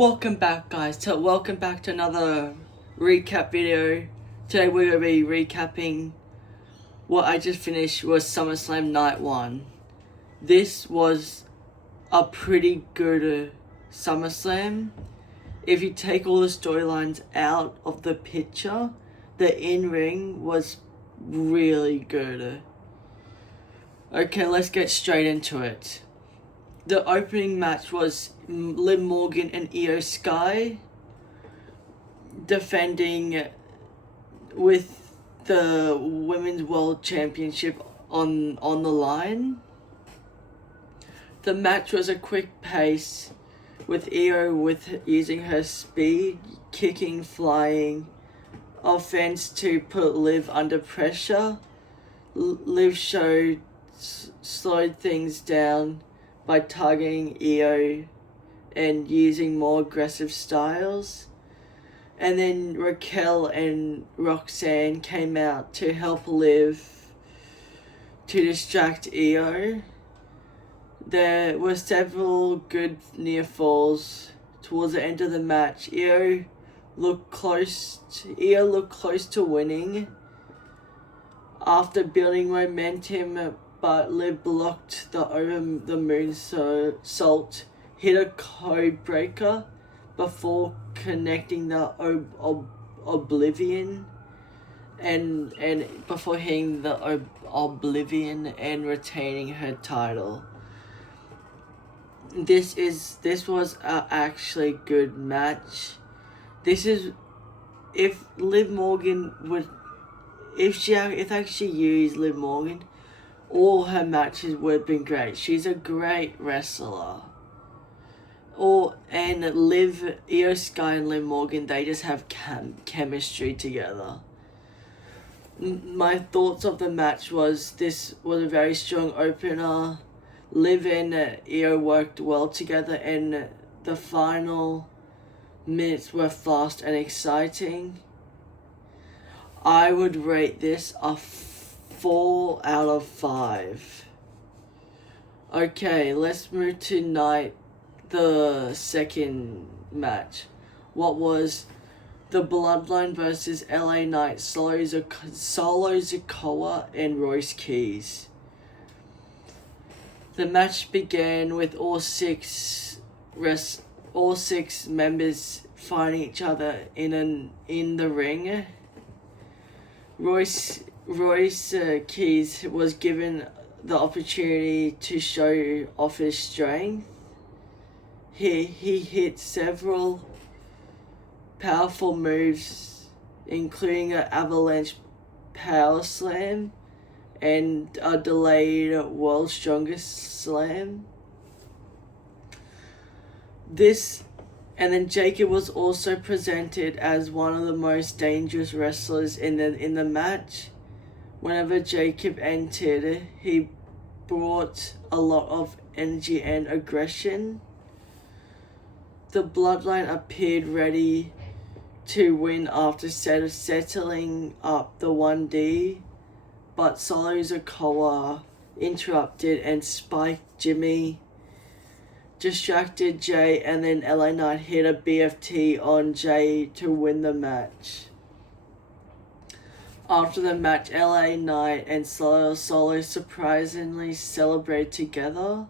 welcome back guys, welcome back to another recap video. Today we're going to be recapping what I just finished was SummerSlam Night 1. This was a pretty good SummerSlam. If you take all the storylines out of the picture, the in-ring was really good. Okay, let's get straight into it. The opening match was Liv Morgan and Io Sky defending with the Women's World Championship on the line. The match was a quick pace with Io using her speed, kicking, flying offense to put Liv under pressure. Liv slowed things down by targeting Io and using more aggressive styles. And then Raquel and Roxanne came out to help Liv to distract Io. There were several good near falls towards the end of the match. Io looked close to winning after building momentum, but Liv blocked the moonsault, hit a code breaker before connecting the Oblivion and before hitting the Oblivion and retaining her title. This was a actually good match. This is if Liv Morgan would if actually used Liv Morgan, all her matches would have been great. She's a great wrestler. Io Sky and Liv Morgan, they just have chemistry together. My thoughts of the match was this was a very strong opener. Liv and Io worked well together, and the final minutes were fast and exciting. I would rate this a 4 out of 5. Okay, let's move to the second match. What was the Bloodline versus LA Knight, Solo Sikoa and Royce Keys. The match began with all six members fighting each other in the ring. Royce Keys was given the opportunity to show off his strength. He hit several powerful moves, including an avalanche power slam and a delayed world's strongest slam. And then Jacob was also presented as one of the most dangerous wrestlers in the match. Whenever Jacob entered, he brought a lot of energy and aggression. The Bloodline appeared ready to win after settling up the 1D, but Solo Sikoa interrupted and spiked Jimmy, distracted Jay, and then LA Knight hit a BFT on Jay to win the match. After the match, LA Knight and Solo surprisingly celebrated together.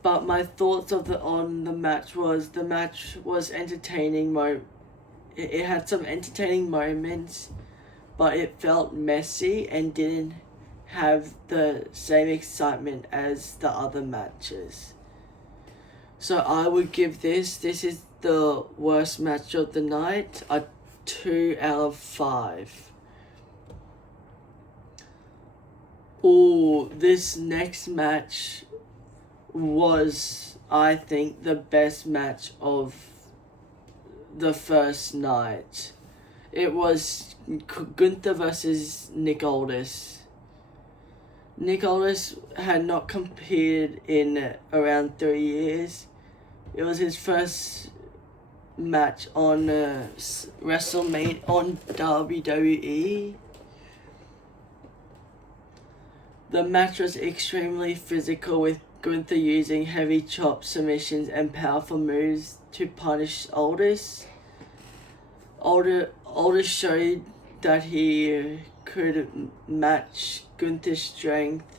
But my thoughts on the match was entertaining. It had some entertaining moments, but it felt messy and didn't have the same excitement as the other matches. So I would give this is the worst match of the night, a 2 out of 5. This next match was, I think, the best match of the first night. It was Gunther versus Nick Aldis. Nick Aldis had not competed in around 3 years. It was his first match on WrestleMania on WWE. The match was extremely physical with Gunther using heavy chop submissions and powerful moves to punish Aldous. Aldous showed that he could match Gunther's strength.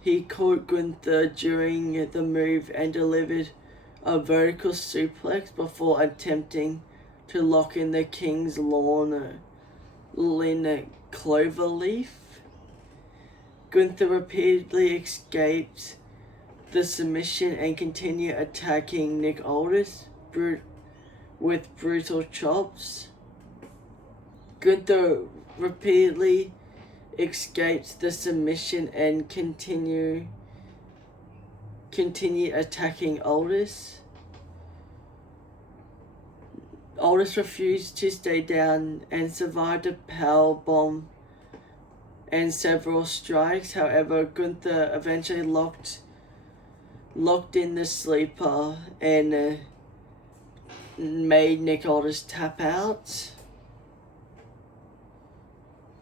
He caught Gunther during the move and delivered a vertical suplex before attempting to lock in the King's Lawn Cloverleaf. Gunther repeatedly escaped the submission and continued attacking Nick Aldis with brutal chops. Gunther repeatedly escaped the submission and continued attacking Aldis. Aldis refused to stay down and survived a power bomb and several strikes. However, Gunther eventually locked in the sleeper and made Nick Aldis tap out.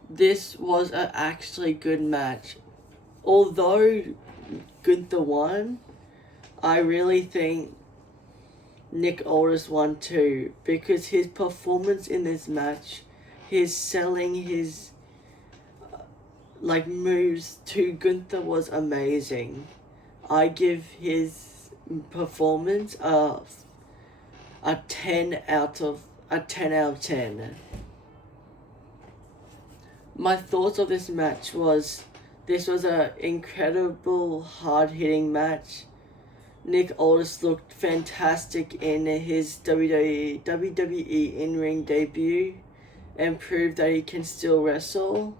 This was an actually good match. Although Gunther won, I really think Nick Aldis won too, because his performance in this match, his selling his moves to Gunther was amazing. I give his performance a 10 out of 10. My thoughts of this match was, this was an incredible hard-hitting match. Nick Aldis looked fantastic in his WWE in-ring debut and proved that he can still wrestle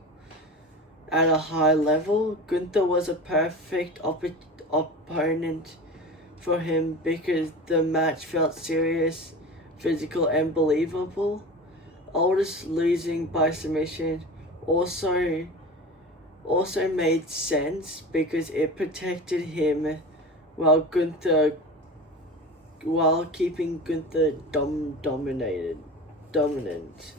at a high level. Gunther was a perfect opponent for him because the match felt serious, physical, and believable. Aldis losing by submission also made sense because it protected him while keeping Gunther dominant.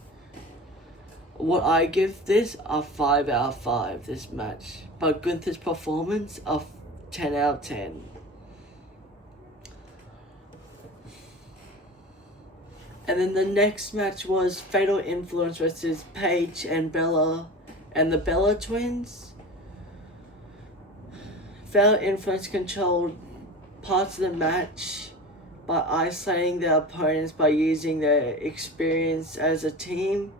What I give this a 5 out of 5, this match, but Gunther's performance a 10 out of 10. And then the next match was Fatal Influence versus Paige and Bella and the Bella Twins. Fatal Influence controlled parts of the match by isolating their opponents by using their experience as a team.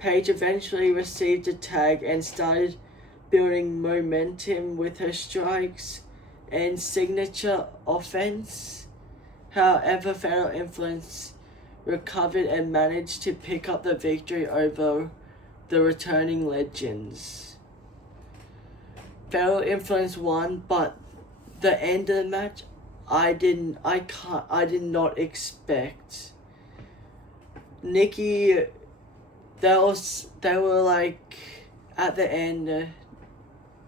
Paige eventually received a tag and started building momentum with her strikes and signature offense. However, Fatal Influence recovered and managed to pick up the victory over the returning legends. Fatal Influence won, but the end of the match, I did not expect. Nikki, they were like, at the end,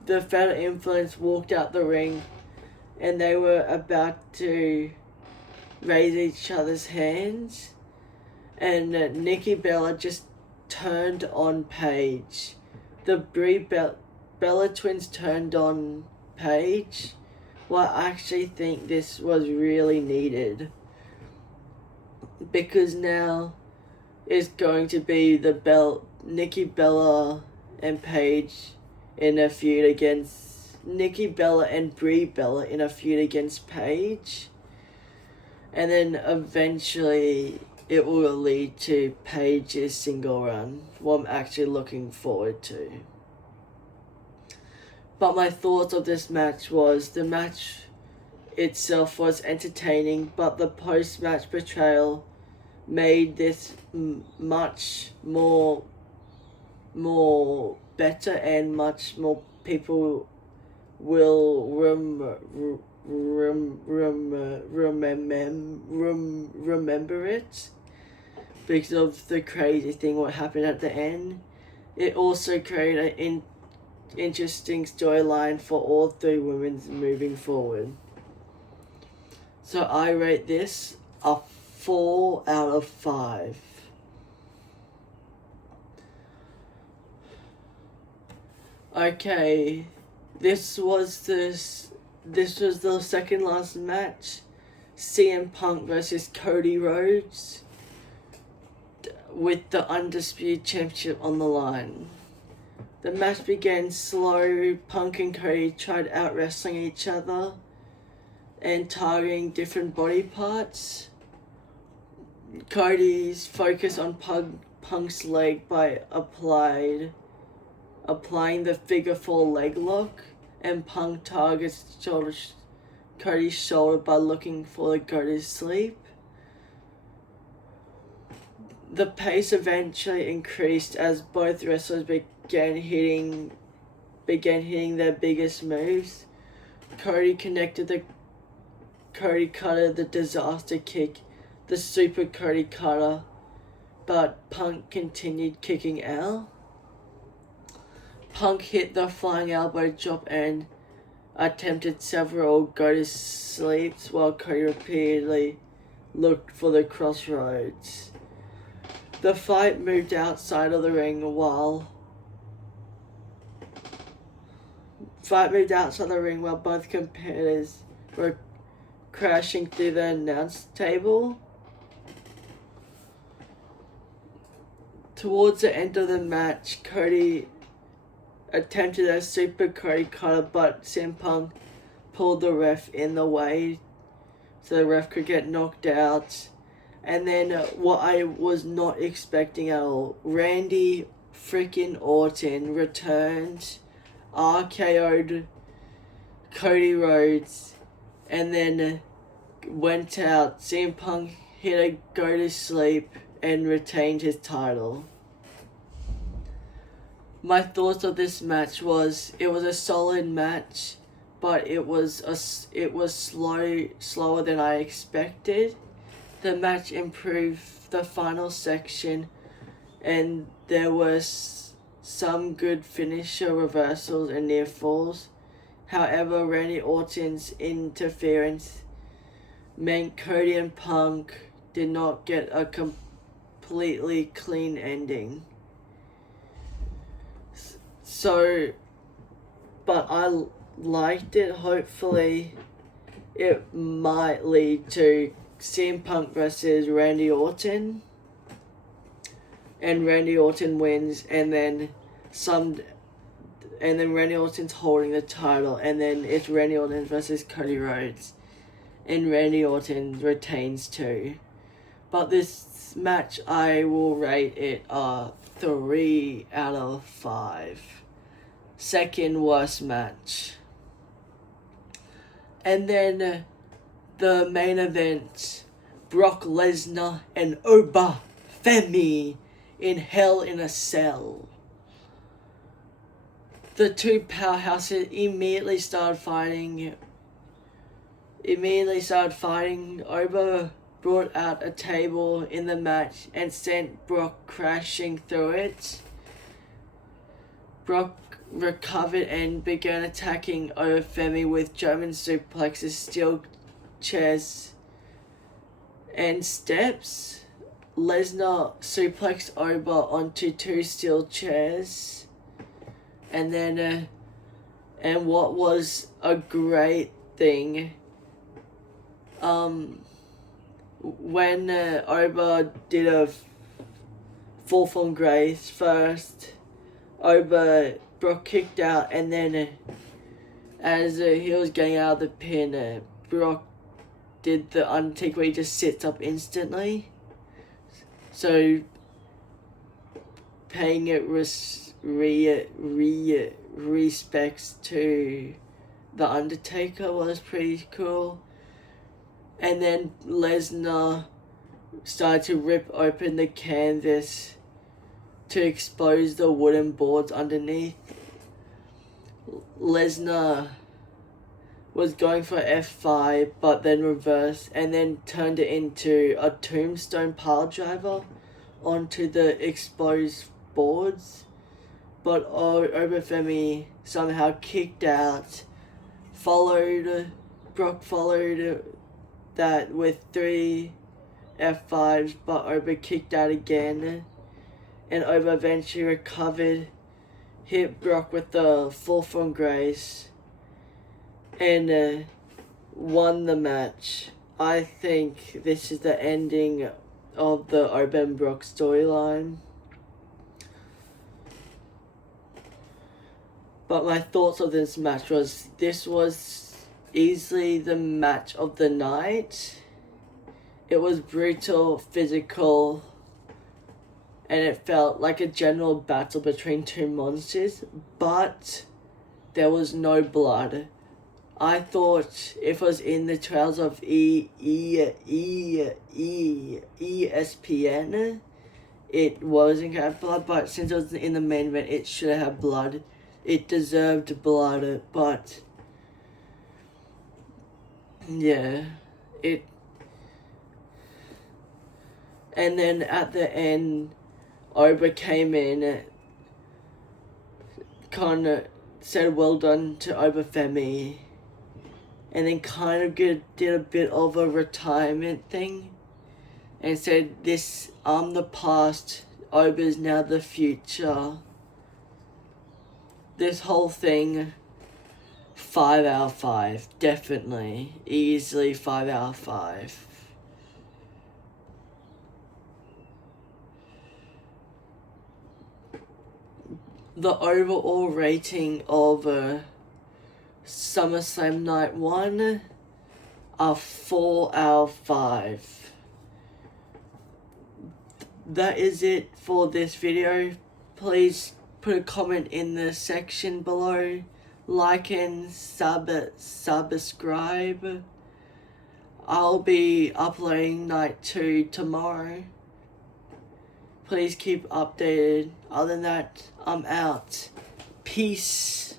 the Fatal Influence walked out the ring and they were about to raise each other's hands, and Nikki Bella just turned on Paige. The Bella Twins turned on Paige. Well, I actually think this was really needed, because now it's going to be Nikki Bella and Paige in a feud against Nikki Bella and Brie Bella in a feud against Paige, and then eventually it will lead to Paige's single run, what I'm actually looking forward to. But my thoughts of this match was, the match itself was entertaining, but the post-match betrayal made this much more better, and much more people will remember it because of the crazy thing what happened at the end. It also created an interesting storyline for all three women moving forward. So I rate this a 4 out of 5. Okay, this was this was the second last match. CM Punk versus Cody Rhodes with the Undisputed Championship on the line. The match began slow. Punk and Cody tried out wrestling each other and targeting different body parts. Cody's focused on Punk's leg by applying the figure 4 leg lock, and Punk targets Cody's shoulder by looking for the go to sleep. The pace eventually increased as both wrestlers began hitting their biggest moves. Cody connected the Cody Cutter, the Disaster Kick, the Super Cody Cutter, but Punk continued kicking out. Punk hit the flying elbow drop and attempted several go to sleeps while Cody repeatedly looked for the crossroads. The fight moved outside of the ring while both competitors were crashing through the announce table. Towards the end of the match, Cody attempted a Super Cody Cutter, but CM Punk pulled the ref in the way so the ref could get knocked out. And then what I was not expecting at all, Randy freaking Orton returned, RKO'd Cody Rhodes, and then went out. CM Punk hit a go to sleep and retained his title. My thoughts of this match was it was a solid match, but it was slower than I expected. The match improved the final section, and there was some good finisher reversals and near falls. However, Randy Orton's interference meant Cody and Punk did not get a completely clean ending. So, but I liked it. Hopefully, it might lead to CM Punk versus Randy Orton, and Randy Orton wins, and then Randy Orton's holding the title, and then it's Randy Orton versus Cody Rhodes, and Randy Orton retains too. But this match, I will rate it 3 out of 5. Second worst match. And then the main event, Brock Lesnar and Oba Femi in Hell in a Cell. The two powerhouses immediately started fighting. Oba brought out a table in the match and sent Brock crashing through it. Brock recovered and began attacking Oba Femi with German suplexes, steel chairs, and steps. Lesnar suplexed Oba onto 2 steel chairs, and then and what was a great thing, when Oba did a fall from grace first, Brock kicked out, and then as he was getting out of the pin, Brock did the Undertaker where he just sits up instantly. So, paying it respects to the Undertaker was pretty cool. And then Lesnar started to rip open the canvas to expose the wooden boards underneath. Lesnar was going for F5, but then reversed and then turned it into a tombstone pile driver onto the exposed boards. But Oba Femi somehow kicked out. Brock followed that with 3 F5s, but Oba kicked out again. And Oba eventually recovered, hit Brock with the fall from grace, and won the match. I think this is the ending of the Oben Brock storyline. But my thoughts of this match was, this was easily the match of the night. It was brutal, physical, and it felt like a general battle between two monsters, but there was no blood. I thought if it was in the trails of ESPN, it wasn't gonna have blood, but since it was in the main event, it should have had blood. It deserved blood, but yeah, it. And then at the end, Oba came in, kind of said well done to Obafemi, and then kind of did a bit of a retirement thing, and said, "This, I'm the past, Oba's now the future." This whole thing, 5 out of 5, definitely, easily 5 out of 5. The overall rating of SummerSlam Night 1 are 4 out of 5. That is it for this video. Please put a comment in the section below. Like and subscribe. I'll be uploading Night 2 tomorrow. Please keep updated. Other than that, I'm out. Peace.